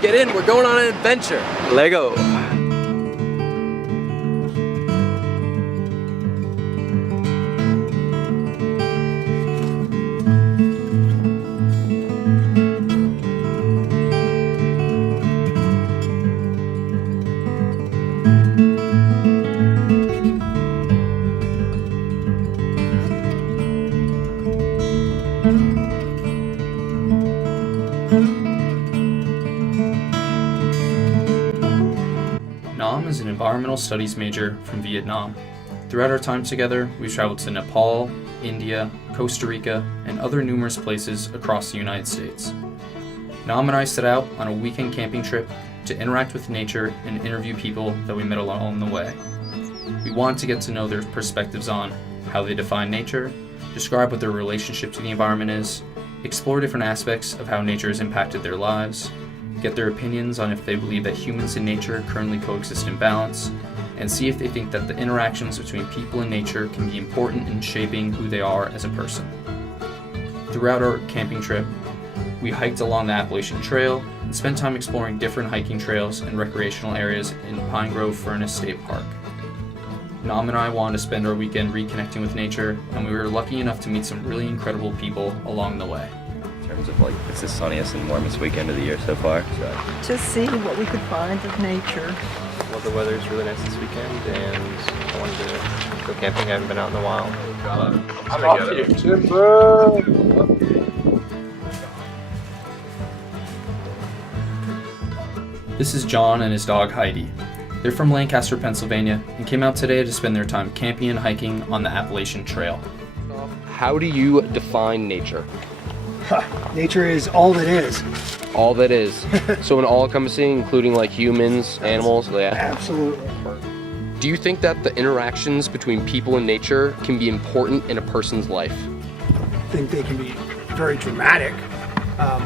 Get in, we're going on an adventure. Lego. Nam is an environmental studies major from Vietnam. Throughout our time together, we've traveled to Nepal, India, Costa Rica, and other numerous places across the United States. Nam and I set out on a weekend camping trip to interact with nature and interview people that we met along the way. We wanted to get to know their perspectives on how they define nature, describe what their relationship to the environment is, explore different aspects of how nature has impacted their lives, get their opinions on if they believe that humans and nature currently coexist in balance, and see if they think that the interactions between people and nature can be important in shaping who they are as a person. Throughout our camping trip, we hiked along the Appalachian Trail and spent time exploring different hiking trails and recreational areas in Pine Grove Furnace State Park. Nam and I wanted to spend our weekend reconnecting with nature, and we were lucky enough to meet some really incredible people along the way. In terms of it's the sunniest and warmest weekend of the year so far. So. Just see what we could find of nature. Well, the weather's really nice this weekend, and I wanted to go camping. I haven't been out in a while. This is John and his dog Heidi. They're from Lancaster, Pennsylvania, and came out today to spend their time camping and hiking on the Appalachian Trail. How do you define nature? Nature is all that is. All that is. So an all-encompassing, including like humans, animals, yeah. Absolutely. Do you think that the interactions between people and nature can be important in a person's life? I think they can be very dramatic.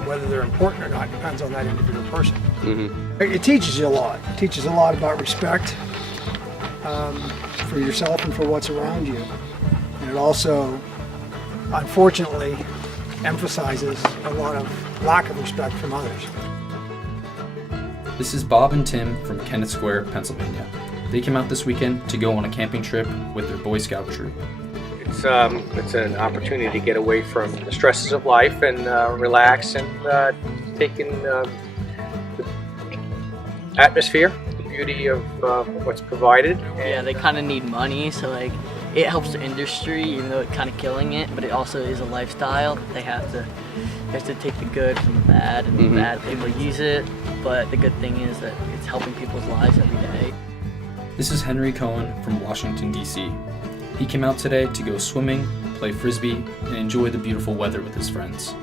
Whether they're important or not depends on that individual person. Mm-hmm. It teaches you a lot. It teaches a lot about respect for yourself and for what's around you. And it also, unfortunately, emphasizes a lot of lack of respect from others. This is Bob and Tim from Kennett Square, Pennsylvania. They came out this weekend to go on a camping trip with their Boy Scout troop. It's an opportunity to get away from the stresses of life and relax and take in the atmosphere, the beauty of what's provided. Yeah, they kind of need money, so like it helps the industry, even though it's kind of killing it. But it also is a lifestyle. They have to take the good from the bad, and the bad people use it. But the good thing is that it's helping people's lives every day. This is Henry Cohen from Washington, D.C. He came out today to go swimming, play frisbee, and enjoy the beautiful weather with his friends.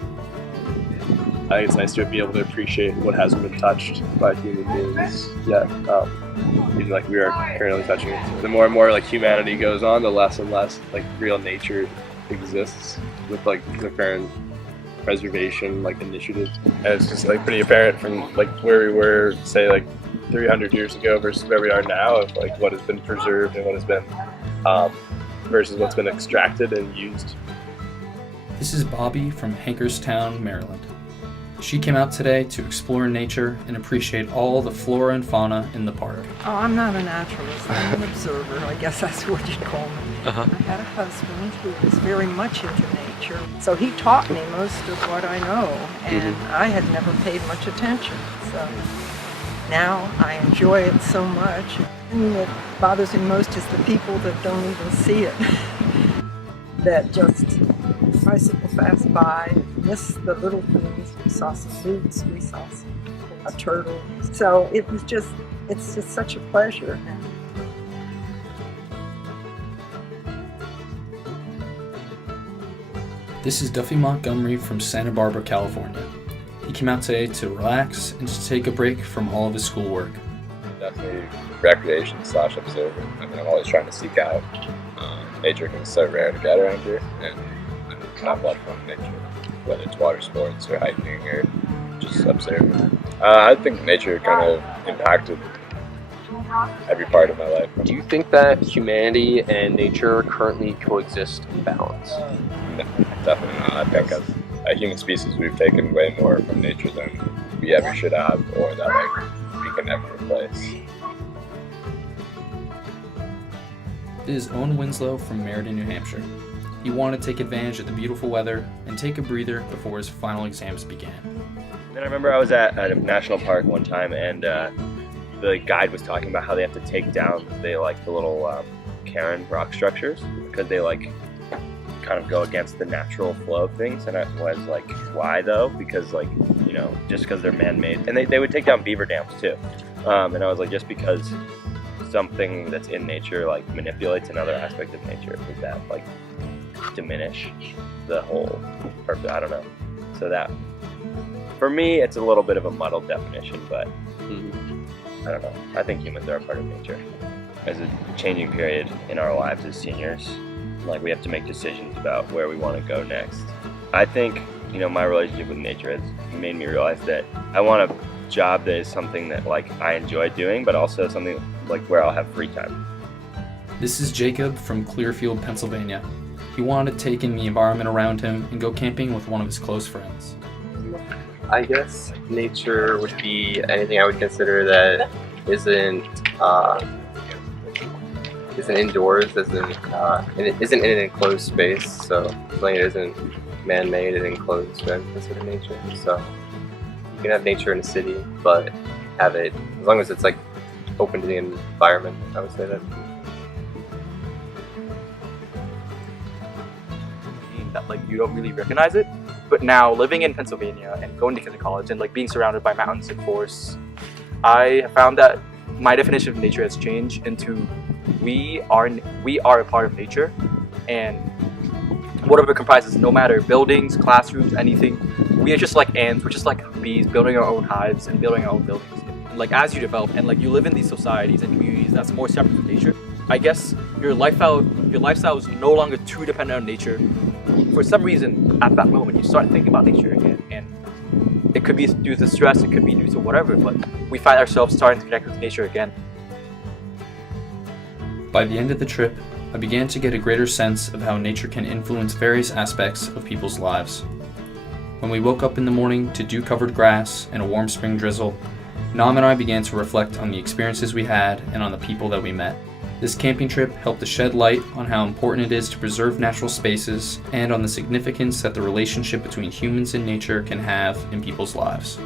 I think it's nice to be able to appreciate what hasn't been touched by human beings yet. Even like we are currently touching it. The more and more like humanity goes on, the less and less like real nature exists with like the current preservation like initiatives. And it's just like pretty apparent from like where we were, say like 300 years ago versus where we are now, of like what has been preserved and what has been versus what's been extracted and used. This is Bobby from Hankerstown, Maryland. She came out today to explore nature and appreciate all the flora and fauna in the park. Oh, I'm not a naturalist. I'm an observer. I guess that's what you'd call me. I had a husband who was very much into nature, so he taught me most of what I know, and I had never paid much attention. So now I enjoy it so much. The thing that bothers me most is the people that don't even see it. That just bicycle fast by, miss the little things. We saw some boots, we saw a turtle. So it's just such a pleasure. This is Duffy Montgomery from Santa Barbara, California. He came out today to relax and to take a break from all of his schoolwork. Definitely recreation / observer. I mean, I'm always trying to seek out. Nature can be so rare to get around here, and have a lot of fun in nature, whether it's water sports or hiking or just observing. I think nature kind of impacted every part of my life. Do you think that humanity and nature currently coexist in balance? No, definitely not. I human species, we've taken way more from nature than we ever should have, or that like we can never replace. It is Owen Winslow from Meriden, New Hampshire. He wanted to take advantage of the beautiful weather and take a breather before his final exams began. Then I remember I was at a national park one time, and the guide was talking about how they have to take down the little cairn rock structures because they like kind of go against the natural flow of things. And I was like, why though? Because like, you know, just because they're man-made. And they would take down beaver dams too. And I was like, just because something that's in nature like manipulates another aspect of nature, does that like diminish the whole purpose? I don't know. So that, for me, it's a little bit of a muddled definition, but I don't know. I think humans are a part of nature. As a changing period in our lives as seniors, like we have to make decisions about where we want to go next. I think, you know, my relationship with nature has made me realize that I want a job that is something that like I enjoy doing, but also something like where I'll have free time. This is Jacob from Clearfield, Pennsylvania. He wanted to take in the environment around him and go camping with one of his close friends. I guess nature would be anything I would consider that isn't indoors, isn't in an enclosed space. So something that isn't man-made and enclosed, I would consider nature. So you can have nature in a city, but have it as long as it's like open to the environment. I would say that. That like you don't really recognize it, but now living in Pennsylvania and going to college and like being surrounded by mountains and forests, I have found that my definition of nature has changed into we are a part of nature, and whatever it comprises, no matter buildings, classrooms, anything, we are just like ants, we're just like bees building our own hives and building our own buildings. And like as you develop and like you live in these societies and communities that's more separate from nature, I guess your lifestyle is no longer too dependent on nature. For some reason, at that moment, you start thinking about nature again, and it could be due to stress, it could be due to whatever, but we find ourselves starting to connect with nature again. By the end of the trip, I began to get a greater sense of how nature can influence various aspects of people's lives. When we woke up in the morning to dew-covered grass and a warm spring drizzle, Nam and I began to reflect on the experiences we had and on the people that we met. This camping trip helped to shed light on how important it is to preserve natural spaces and on the significance that the relationship between humans and nature can have in people's lives.